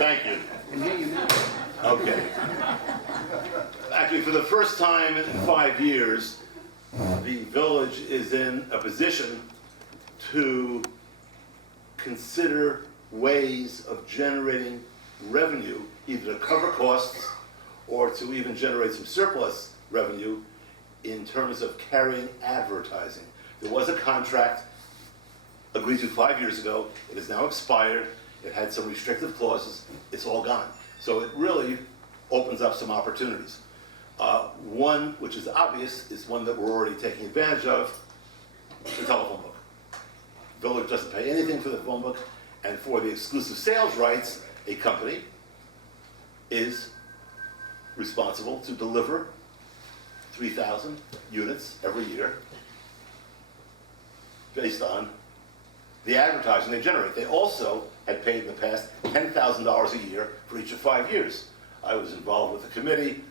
Thank you. And here you now. Okay. Actually, for the first time in 5 years, the village is in a position to consider ways of generating revenue, either to cover costs or to even generate some surplus revenue in terms of carrying advertising. There was a contract agreed to 5 years ago. It is now expired. It had some restrictive clauses. It's all gone. So it really opens up some opportunities. One, which is obvious, is one that we're already taking advantage of, the telephone book. Village doesn't pay anything for the phone book, and for the exclusive sales rights, a company is responsible to deliver 3,000 units every year based on the advertising they generate. They also had paid in the past $10,000 a year for each of 5 years. I was involved with the committee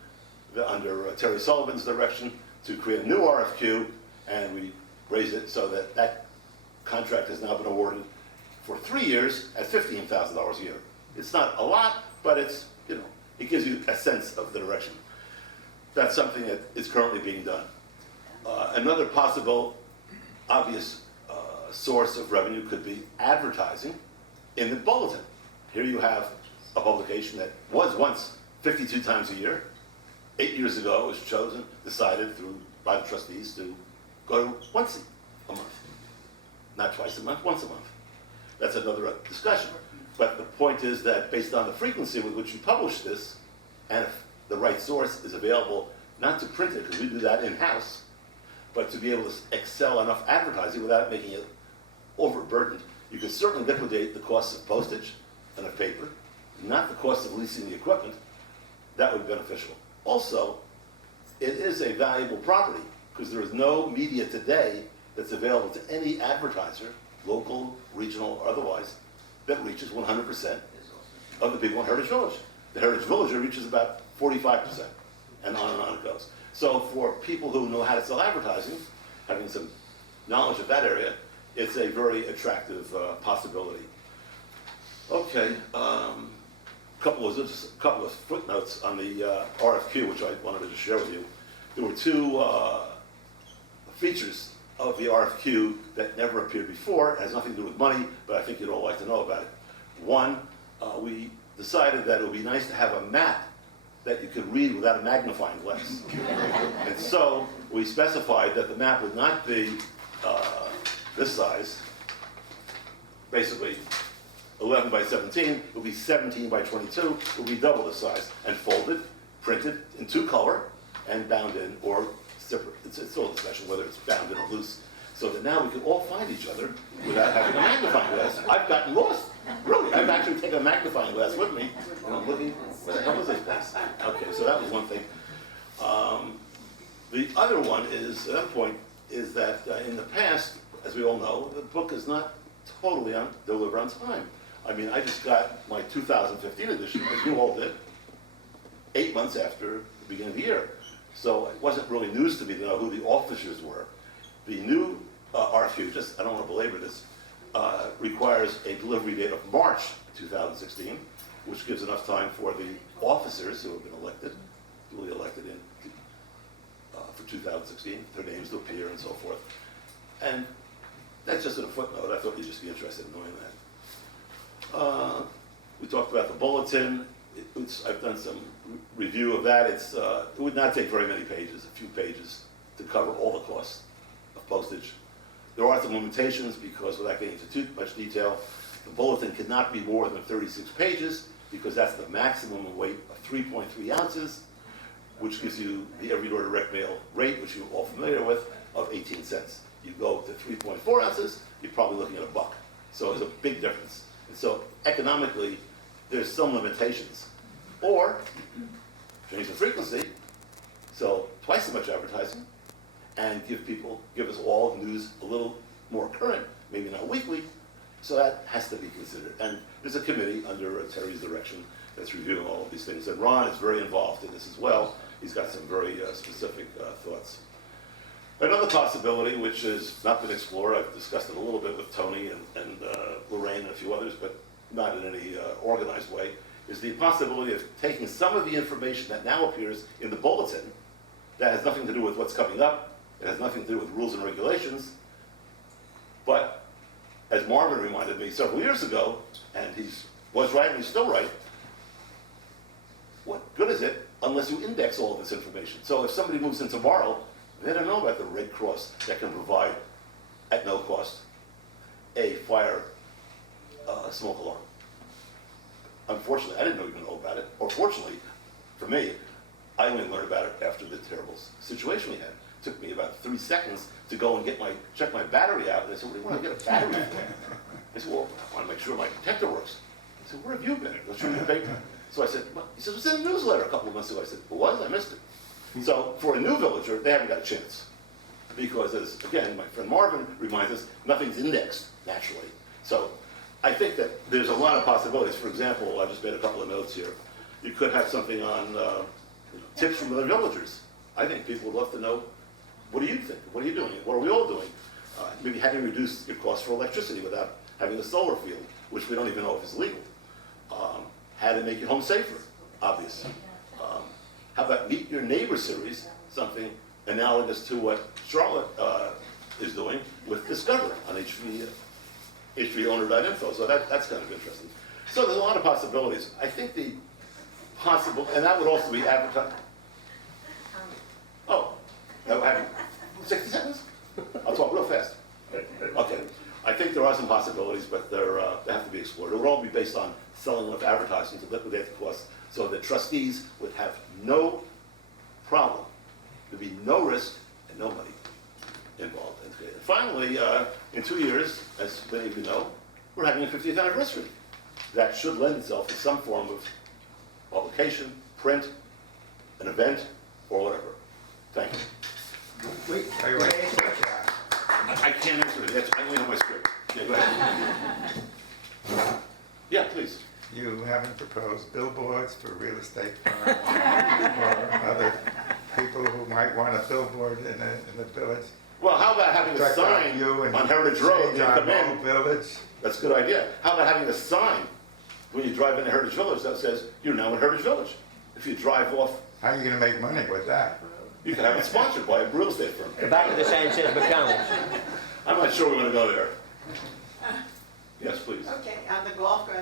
under Terry Sullivan's direction to create a new RFQ, and we raised it so that that contract has now been awarded for 3 years at $15,000 a year. It's not a lot, but it's, it gives you a sense of the direction. That's something that is currently being done. Another possible, obvious source of revenue could be advertising in the bulletin. Here you have a publication that was once 52 times a year. 8 years ago, it was chosen, decided by the trustees to go once a month. Not twice a month, once a month. That's another discussion. But the point is that based on the frequency with which you publish this, and if the right source is available, not to print it, because we do that in-house, but to be able to excel enough advertising without making it overburdened, you can certainly liquidate the costs of postage and of paper, not the cost of leasing the equipment. That would be beneficial. Also, it is a valuable property, because there is no media today that's available to any advertiser, local, regional, or otherwise, that reaches 100% of the people in Heritage Village. The Heritage Villager reaches about 45%, and on it goes. So for people who know how to sell advertising, having some knowledge of that area, it's a very attractive possibility. Okay, couple of footnotes on the RFQ, which I wanted to share with you. There were two features of the RFQ that never appeared before. It has nothing to do with money, but I think you'd all like to know about it. One, we decided that it would be nice to have a map that you could read without a magnifying glass. And so we specified that the map would not be this size, basically 11 by 17, it would be 17 by 22, it would be double the size, and folded, printed in 2-color, and bound in, or separate. It's still a discussion whether it's bound in or loose, so that now we can all find each other without having a magnifying glass. I've gotten lost. Really, I've actually taken a magnifying glass with me, and I'm looking, where the hell is this place? Okay, so that was one thing. The other one is, another point, is that in the past, as we all know, the book is not totally delivered on time. I mean, I just got my 2015 edition, as you all did, 8 months after the beginning of the year. So it wasn't really news to me to know who the officers were. The new RFQ, I don't want to belabor this, requires a delivery date of March 2016, which gives enough time for the officers who have been elected, duly elected for 2016, their names to appear and so forth. And that's just in a footnote. I thought you'd just be interested in knowing that. We talked about the bulletin. I've done some review of that. It would not take very many pages, a few pages, to cover all the costs of postage. There are some limitations because, without getting into too much detail, the bulletin cannot be more than 36 pages because that's the maximum weight of 3.3 ounces, which gives you the every door direct mail rate, which you're all familiar with, of 18 cents. You go to 3.4 ounces, you're probably looking at $1. So there's a big difference. And so economically, there's some limitations. Or change the frequency, so twice as much advertising, and give us all news a little more current, maybe not weekly. So that has to be considered. And there's a committee under Terry's direction that's reviewing all of these things. And Ron is very involved in this as well. He's got some very specific thoughts. Another possibility, which has not been explored, I've discussed it a little bit with Tony and Lorraine and a few others, but not in any organized way, is the possibility of taking some of the information that now appears in the bulletin that has nothing to do with what's coming up, it has nothing to do with rules and regulations, but as Marvin reminded me several years ago, and he was right and he's still right, what good is it unless you index all of this information? So if somebody moves in tomorrow, they don't know about the Red Cross that can provide, at no cost, a fire smoke alarm. Unfortunately, I didn't even know about it, or fortunately, for me, I only learned about it after the terrible situation we had. It took me about 3 seconds to go and check my battery out, and I said, what do you want to get a battery for? I said, well, I want to make sure my detector works. I said, where have you been? Let's read the paper. So I said, well, he said, it was in the newsletter a couple of months ago. I said, it was? I missed it. So for a new villager, they haven't got a chance. Because as, again, my friend Marvin reminds us, nothing's indexed naturally. So I think that there's a lot of possibilities. For example, I just made a couple of notes here. You could have something on tips from other villagers. I think people would love to know, what do you think? What are you doing? What are we all doing? Maybe how do you reduce your cost for electricity without having a solar field, which we don't even know if is legal. How to make your home safer, obvious. How about Meet Your Neighbor series, something analogous to what Charlotte is doing with Discover on HVowner.info. So that's kind of interesting. So there's a lot of possibilities. I think the possible, and that would also be advertised. Oh, that would have 60 seconds? I'll talk real fast. Okay. I think there are some possibilities, but they have to be explored. It would all be based on selling enough advertising to liquidate the costs so that trustees would have no problem. There'd be no risk and no money involved. And finally, in 2 years, as many of you know, we're having a 50th anniversary. That should lend itself to some form of publication, print, an event, or whatever. Thank you. Wait. I can't answer it. I only have my script. Yeah, go ahead. Yeah, please. You haven't proposed billboards for real estate firms or other people who might want a billboard in the village? Well, how about having a sign on Heritage Road when you come in? Village. That's a good idea. How about having a sign when you drive into Heritage Village that says, you're now in Heritage Village? If you drive off, How are you going to make money with that? you can have it sponsored by a real estate firm. The back of the sign says McDonald's. I'm not sure we want to go there. Yes, please. Okay, on the golf course.